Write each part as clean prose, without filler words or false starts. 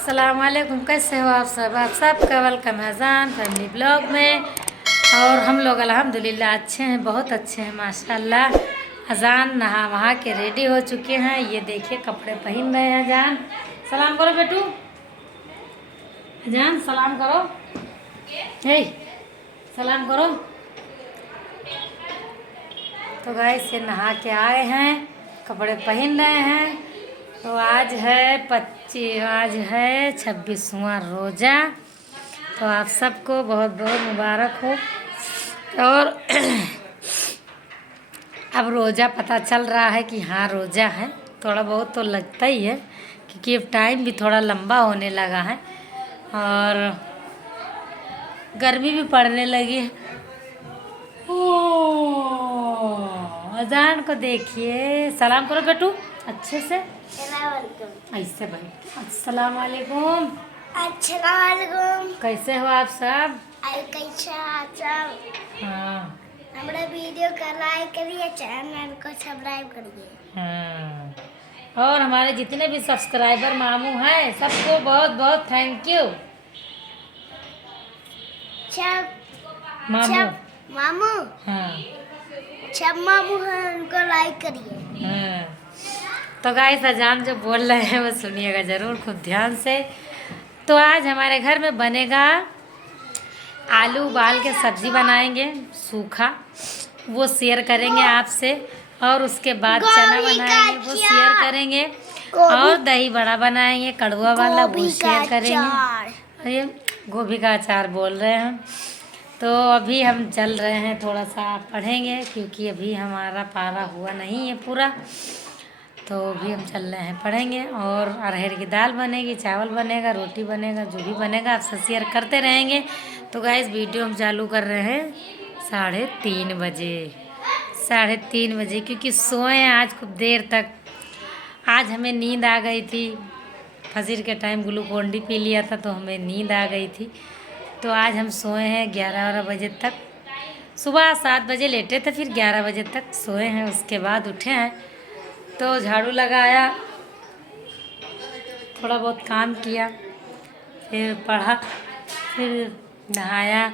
अस्सलामुअलैकुम। कैसे हो आप सब? आप सबका वेलकम है अजान फैमिली ब्लॉग में। और हम लोग अल्हम्दुलिल्लाह अच्छे हैं, बहुत अच्छे हैं माशाल्लाह। अजान नहा वहा के रेडी हो चुके हैं। ये देखिए कपड़े पहन रहे हैं। अजान सलाम करो बेटू, अजान सलाम करो, हे सलाम करो। तो गाइस ये नहा के आए हैं, कपड़े पहन रहे हैं। तो आज है 26वां रोज़ा। तो आप सबको बहुत बहुत मुबारक हो। और अब रोज़ा पता चल रहा है कि हाँ रोज़ा है। थोड़ा बहुत तो लगता ही है क्योंकि अब टाइम भी थोड़ा लंबा होने लगा है और गर्मी भी पड़ने लगी है। अजान को देखिए, सलाम करो बेटू अच्छे से, ऐसे भाई। अस्सलाम वालेकुम। कैसे हो आप सब? हाँ, हमारा वीडियो का लाइक करिए, चैनल को सब्सक्राइब करिए। हाँ। और हमारे जितने भी सब्सक्राइबर मामू हैं सबको बहुत बहुत थैंक यू। मामू मामू हाँ सब मामू हैं, उनको लाइक करिए। हाँ। तो गाइस अजान जो बोल रहे हैं वो सुनिएगा ज़रूर खूब ध्यान से। तो आज हमारे घर में बनेगा आलू उबाल के सब्जी बनाएंगे सूखा, वो शेयर करेंगे आपसे। और उसके बाद चना बनाएंगे, वो शेयर करेंगे। और दही बड़ा बनाएंगे कड़वा वाला, वो शेयर करेंगे। अरे गोभी का अचार बोल रहे हैं। तो अभी हम चल रहे हैं, थोड़ा सा पढ़ेंगे क्योंकि अभी हमारा पारा हुआ नहीं है पूरा। तो अभी हम चल रहे हैं पढ़ेंगे। और अरहर की दाल बनेगी, चावल बनेगा, रोटी बनेगा, जो भी बनेगा आपसे शेयर करते रहेंगे। तो गाइस वीडियो हम चालू कर रहे हैं 3:30 बजे, 3:30 बजे, क्योंकि सोए हैं आज खूब देर तक। आज हमें नींद आ गई थी, फजर के टाइम ग्लूकोन डी पी लिया था तो हमें नींद आ गई थी। तो आज हम सोए हैं 11 बजे तक। सुबह 7 बजे लेटे थे, फिर 11 बजे तक सोए हैं। उसके बाद उठे हैं तो झाड़ू लगाया, थोड़ा बहुत काम किया, फिर पढ़ा, फिर नहाया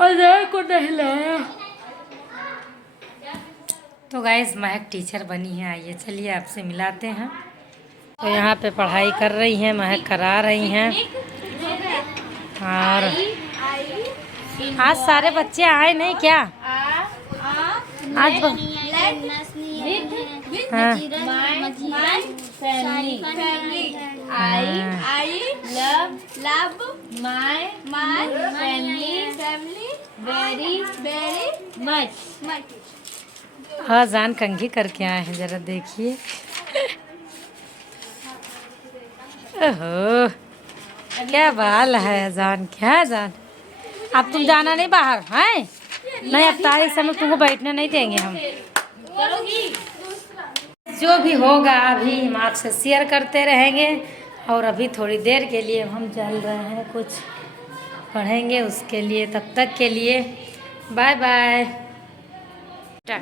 और गाय को नहलाया। तो गाइस महक टीचर बनी है, आइए चलिए आपसे मिलाते हैं। तो यहाँ पे पढ़ाई कर रही हैं, महक करा रही हैं। और आज सारे बच्चे आए नहीं क्या? आज हाँ हाँ जान कंघी करके आए हैं, जरा देखिए। ओहो क्या बाल है जान, क्या जान। अब तुम जाना नहीं बाहर हैं? नहीं, अब तारीख समय तुमको बैठने नहीं देंगे हम। जो भी होगा अभी हम आपसे शेयर करते रहेंगे। और अभी थोड़ी देर के लिए हम चल रहे हैं, कुछ पढ़ेंगे उसके लिए। तब तक के लिए बाय बाय। तो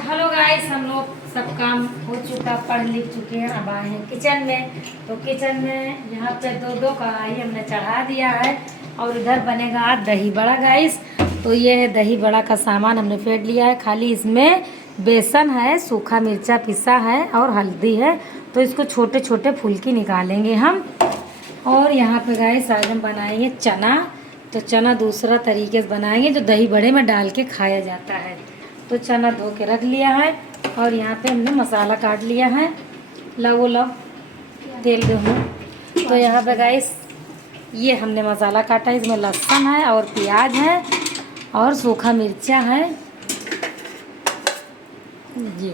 हेलो गाइस, हम लोग सब काम हो चुका, पढ़ लिख चुके हैं। अब आए हैं किचन में। तो किचन में यहाँ पे दो कढ़ाई हमने चढ़ा दिया है। और इधर बनेगा आज दही बड़ा गाइस। तो ये है दही बड़ा का सामान हमने फेंट लिया है। खाली इसमें बेसन है, सूखा मिर्चा पिसा है और हल्दी है। तो इसको छोटे छोटे फुल्की निकालेंगे हम। और यहाँ पे गाइस आज हम बनाएंगे चना। तो चना दूसरा तरीके से बनाएंगे जो दही बड़े में डाल के खाया जाता है। तो चना धो के रख लिया है। और यहाँ पे हमने मसाला काट लिया है। लो तेल दो। तो यहाँ पे गाइस ये हमने मसाला काटा है, इसमें लहसुन है और प्याज है और सूखा मिर्चा है जी।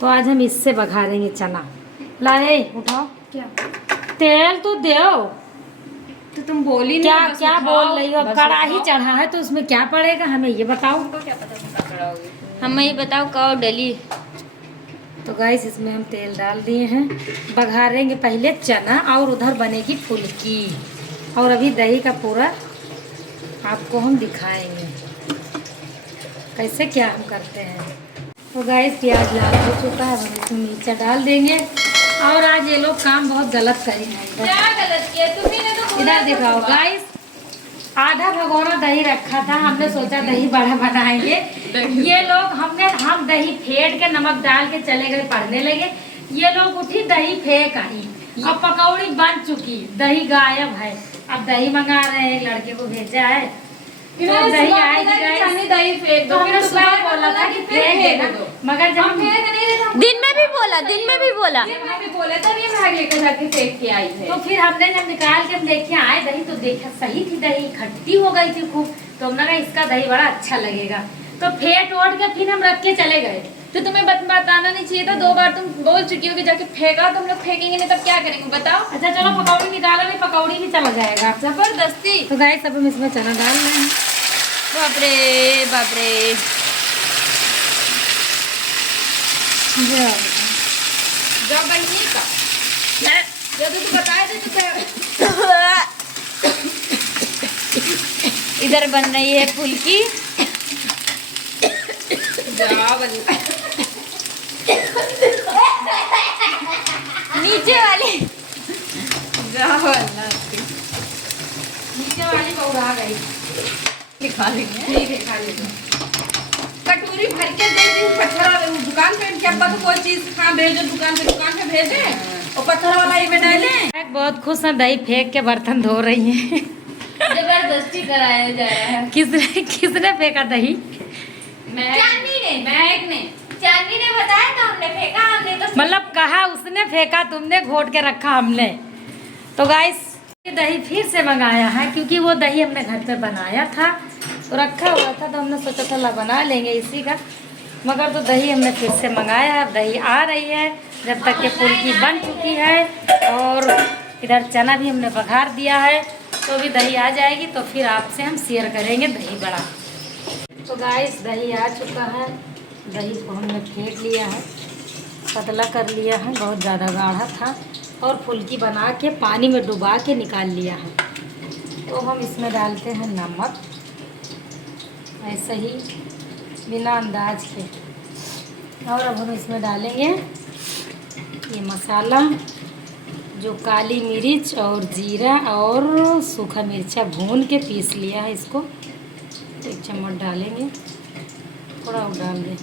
तो आज हम इससे बघारेंगे चना। लाए उठाओ, क्या तेल तो दो। तो तुम बोली नहीं, क्या क्या बोल रही हो? कढ़ाई चढ़ा है तो उसमें क्या पड़ेगा हमें ये बताओ। क्या पता हमें ये बताओ कब डली। तो गाइस इसमें हम तेल डाल दिए हैं। बघारेंगे पहले चना और उधर बनेगी फुल्की। और अभी दही का पूरा आपको हम दिखाएंगे कैसे क्या हम करते हैं। तो गाइस प्याज लाल हो चुका है, हम इसमें मिर्चा डाल देंगे। और आज ये लोग काम बहुत गलत करे हैं। क्या गलत किया तुम्ही ने? तो इधर दिखाओ गाइस, आधा भगोना दही रखा था, हमने सोचा दही बड़ा बनाएंगे। ये लोग हम दही फेंट के नमक डाल के चले गए पढ़ने लगे। ये लोग उठी दही फेंक आई, अब पकौड़ी बन चुकी, दही गायब है। अब दही मंगा रहे हैं, लड़के को भेजा है तो दही आएगी। दही फेंक दो, तो सुबह बोला था कि फेंक देना, मगर जब हम दिन में भी बोला, दिन में भी बोला। बोला तब ये भाग लेकर जाके फेंक के आई है। तो फिर हमने जब निकाल के हम देखे आए दही, तो देखा सही थी, दही खट्टी हो गई थी खूब। तो हमने कहा इसका दही बड़ा अच्छा लगेगा, तो फेंट ओट के फिर हम रख के चले गए। तो तुम्हें बताना नहीं चाहिए था, 2 बार तुम बोल चुकी हो कि जाके फेंका, तो हम लोग फेंकेंगे नहीं तब क्या करेंगे बताओ। अच्छा चलो पकौड़ी निकालो, नहीं पकौड़ी भी चला जाएगा जबरदस्ती। तो गाइस अब हम इसमें चना डाल रहे हैं। बाप रे बाप रे। जब बहनी का जब तू बताए थे तो इधर बन रही है फुल्की। जा बनी नीचे वाली जा बना नीचे वाली पौड़ा गई, खा लेंगे। ठीक है खा लेंगे। कटोरी भर के दे दी पत्थर दुकान पे, क्या पता कोई चीज कहाँ भेजो, दुकान पे भेजे और पत्थर वाला ही में डाले। बहुत खुश है, दही फेंक के बर्तन धो रही हैं। जबरदस्ती कराया जा रहा है। किसने फेंका दही? चांदनी ने बताया तो हमने फेंका, हमने तो मतलब कहा उसने फेंका, तुमने घोट के रखा हमने। तो गाइस ये दही फिर से मंगाया है, क्योंकि वो दही हमने घर पे बनाया था तो रखा हुआ था, तो हमने सोचा था ला बना लेंगे इसी का। मगर तो दही हमने फिर से मंगाया है, अब दही आ रही है। जब तक के फुल्की बन चुकी है और इधर चना भी हमने बघार दिया है, तो भी दही आ जाएगी तो फिर आपसे हम शेयर करेंगे दही बड़ा। तो गाइस दही आ चुका है, दही को हमने फेंट लिया है, पतला कर लिया है, बहुत ज़्यादा गाढ़ा था, और फुल्की बना के पानी में डुबा के निकाल लिया है। तो हम इसमें डालते हैं नमक, ऐसे ही बिना अंदाज के। और अब हम इसमें डालेंगे ये मसाला, जो काली मिर्च और जीरा और सूखा मिर्चा भून के पीस लिया है, इसको 1 चम्मच डालेंगे। थोड़ा और डाल दें,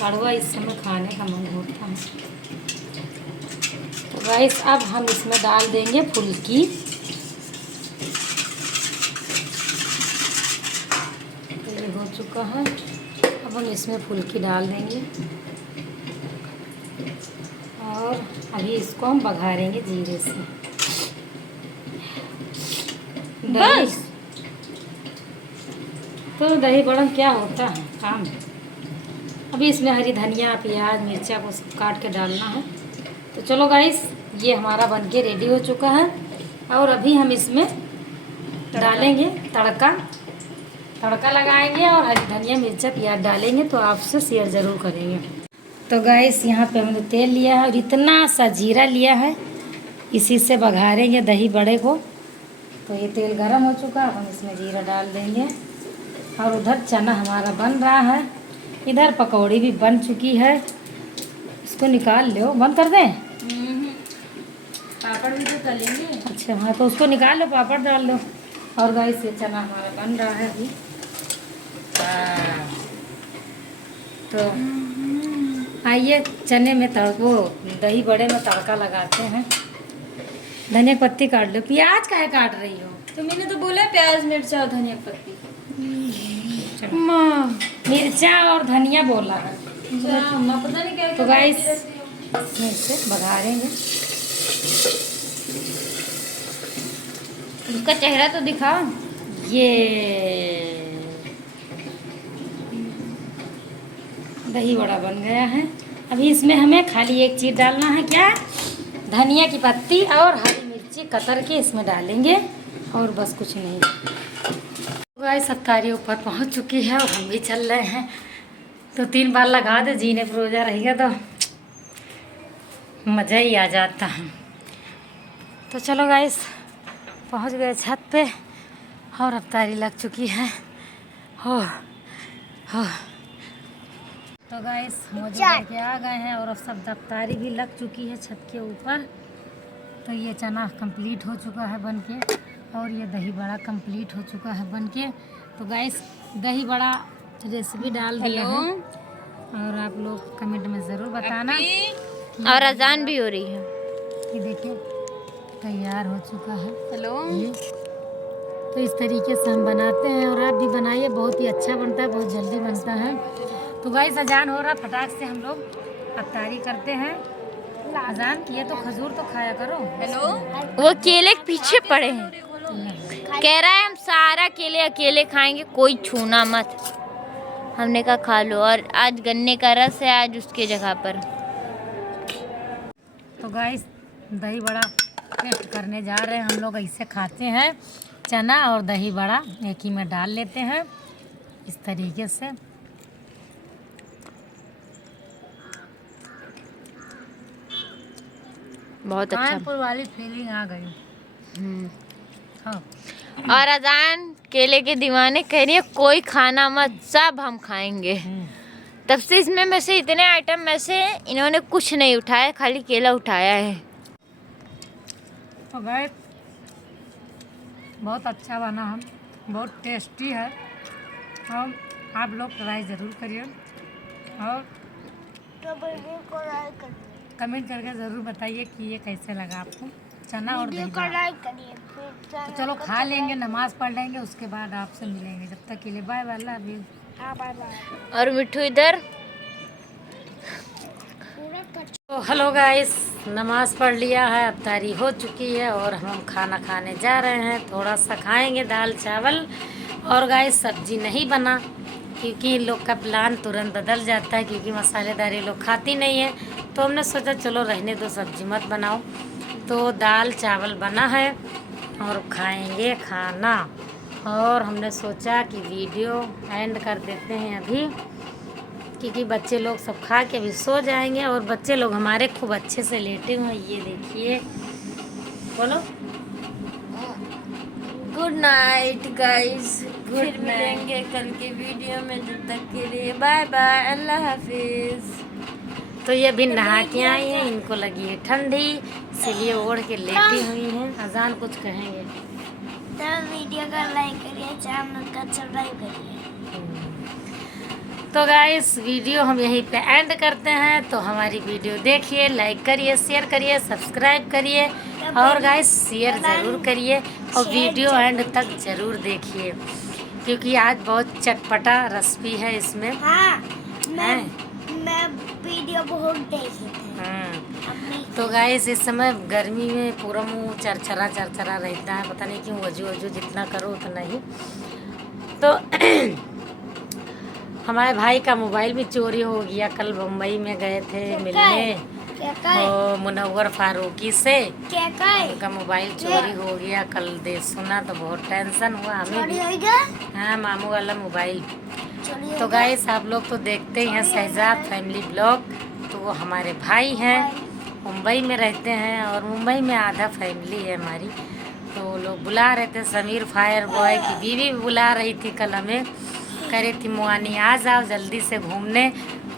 कड़वा इस समय खाने का मन होता है। तो गाइस अब हम इसमें डाल देंगे फुल्की। ये हो चुका है, अब हम इसमें फुल्की डाल देंगे और अभी इसको हम बघारेंगे जीरे से। दही तो दही बड़ा क्या होता है काम। अभी इसमें हरी धनिया, प्याज, मिर्चा को सब काट के डालना है। तो चलो गाइस ये हमारा बनके रेडी हो चुका है, और अभी हम इसमें डालेंगे तड़का लगाएंगे और हरी धनिया, मिर्चा, प्याज डालेंगे, तो आपसे शेयर ज़रूर करेंगे। तो गाइस यहाँ पे हमने तेल लिया है और इतना सा जीरा लिया है, इसी से बघारेंगे दही बड़े को। तो ये तेल गरम हो चुका है, हम इसमें जीरा डाल देंगे। और उधर चना हमारा बन रहा है, इधर पकौड़ी भी बन चुकी है। इसको निकाल लो, बंद कर दें। पापड़ भी तो तलेंगे। अच्छा हाँ, तो उसको निकाल लो, पापड़ डाल दो। और गाइस ये चना हमारा बन रहा है अभी। तो आइए चने में तड़को, दही बड़े में तड़का लगाते हैं। धनिया पत्ती काट लो। प्याज काहे काट रही हो? तो मैंने तो बोला प्याज, मिर्चा और धनिया पत्ती। मिर्चा और धनिया बोला है। पता नहीं क्या। तो गाइस इसमें से बघारेंगे। उसका चेहरा तो दिखाओ। ये दही बड़ा बन गया है। अभी इसमें हमें खाली एक चीज़ डालना है, क्या? धनिया की पत्ती और हरी मिर्ची कतर के इसमें डालेंगे, और बस कुछ नहीं। गाइस सब तारी ऊपर पहुंच चुकी है और हम भी चल रहे हैं। तो 3 बार लगा दे, जीने पर रोजा रहेगा तो मज़ा ही आ जाता है। तो चलो गाइस पहुंच गए छत पे, और अब तारी लग चुकी है। हो तो गाइस मुझे करके आ गए हैं और अब सब दफ्तारी भी लग चुकी है छत के ऊपर। तो ये चना कंप्लीट हो चुका है बनके और ये दही बड़ा कंप्लीट हो चुका है बनके। तो गाइस दही बड़ा रेसिपी डाल दिया है और आप लोग कमेंट में ज़रूर बताना। और अजान भी हो रही है। कि देखिए तैयार हो चुका है हेलो। ये। तो इस तरीके से हम बनाते हैं और आप भी बनाइए, बहुत ही अच्छा बनता है, बहुत जल्दी बनता है। तो गाइस अजान हो रहा, फटाक से हम लोग अफ्तारी करते हैं। अजान किए तो खजूर तो खाया करो। हेलो, वो केले के पीछे पड़े हैं। कह रहा है हम सारा केले अकेले खाएंगे, कोई छूना मत। हमने कहा खा लो। और आज गन्ने का रस है आज उसके जगह पर। तो गाइस दही बड़ा टेस्ट करने जा रहे हैं हम लोग। ऐसे खाते हैं, चना और दही बड़ा एक ही में डाल लेते हैं इस तरीके से। बहुत अच्छा। कानपुर वाली फीलिंग आ गई। हाँ और अजान केले के दीवाने कह रही है कोई खाना मत, सब हम खाएंगे। तब से इसमें में से इतने आइटम में से इन्होंने कुछ नहीं उठाया, खाली केला उठाया है। तो गाइस बहुत अच्छा बना है, बहुत टेस्टी है और आप लोग ट्राई ज़रूर करिए और तो वीडियो को लाइक करिए, कमेंट करके ज़रूर बताइए कि ये कैसे लगा आपको चना और वीडियो दही को बड़ा। लाइक करिए। फिर तो चलो खा लेंगे, नमाज पढ़ लेंगे, उसके बाद आपसे मिलेंगे। जब तक के लिए बाय बाय, अल्लाह हाफिज़। हाँ बाय बाय। और मिठू इधर। पूरा कच्चा तो हेलो गाइस, नमाज पढ़ लिया है, अफ्तारी हो चुकी है और हम खाना खाने जा रहे हैं। थोड़ा सा खाएंगे दाल चावल और गाइस सब्जी नहीं बना क्योंकि इन लोग का प्लान तुरंत बदल जाता है क्योंकि मसालेदार ये लोग खाती नहीं है। तो हमने सोचा चलो रहने दो, सब्जी मत बनाओ। तो दाल चावल बना है और खाएंगे खाना। और हमने सोचा कि वीडियो एंड कर देते हैं अभी क्योंकि बच्चे लोग सब खा के अभी सो जाएंगे और बच्चे लोग हमारे खूब अच्छे से लेटे हुए। ये देखिए, बोलो गुड नाइट गाइस। फिर मिलेंगे कल के वीडियो में, जब तक के लिए बाय बाय, अल्लाह हाफिज। तो ये भी नहा के आई हैं, इनको लगी है ठंडी इसीलिए ओढ़ के लेटी हुई हैं। अजान कुछ कहेंगे? तो वीडियो को लाइक करिए, चैनल का सब्सक्राइब करिए। तो गाइस वीडियो हम यहीं पे एंड करते हैं। तो हमारी वीडियो देखिए, लाइक करिए, शेयर करिए, सब्सक्राइब करिए और गाइस शेयर ज़रूर करिए और वीडियो एंड तक ज़रूर देखिए क्योंकि आज बहुत चटपटा रेसिपी है इसमें। हाँ मैं हैं? वीडियो बहुत देखी थी अपनी। तो गाइस इस समय गर्मी में पूरा मुँह चरचरा रहता है, पता नहीं क्यों, वजू जितना करो उतना ही। तो हमारे भाई का मोबाइल भी चोरी हो गया। कल बम्बई में गए थे मिलने वो मुनव्वर फारूकी से, क्या काय उनका मोबाइल चोरी हो गया। कल दे सुना तो बहुत टेंशन हुआ हमें चोरी भी। हो गया, हाँ मामू वाला मोबाइल। चोरी हो तो गया। गाइस आप लोग तो देखते ही हैं शहजाद फैमिली ब्लॉग। तो वो हमारे भाई हैं, मुंबई में रहते हैं और मुंबई में आधा फैमिली है हमारी। तो वो लोग बुला रहे थे, समीर फायर बॉय की बीवी भी बुला रही थी कल हमें, कह रही थी मुआनी आ जाओ जल्दी से घूमने।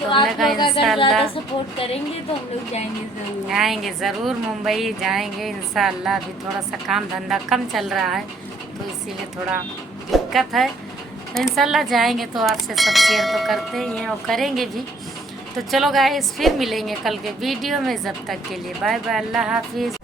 तो हमने कहा इंशाल्लाह सपोर्ट करेंगे तो हम लोग जाएंगे जरूर। आएंगे ज़रूर, मुंबई जाएंगे इंशाल्लाह। अभी थोड़ा सा काम धंधा कम चल रहा है तो इसीलिए थोड़ा दिक्कत है। तो इंशाल्लाह जाएंगे तो आपसे सब शेयर तो करते ही हैं और करेंगे भी। तो चलो गाइस फिर मिलेंगे कल के वीडियो में, जब तक के लिए बाय बाय, अल्लाह हाफिज़।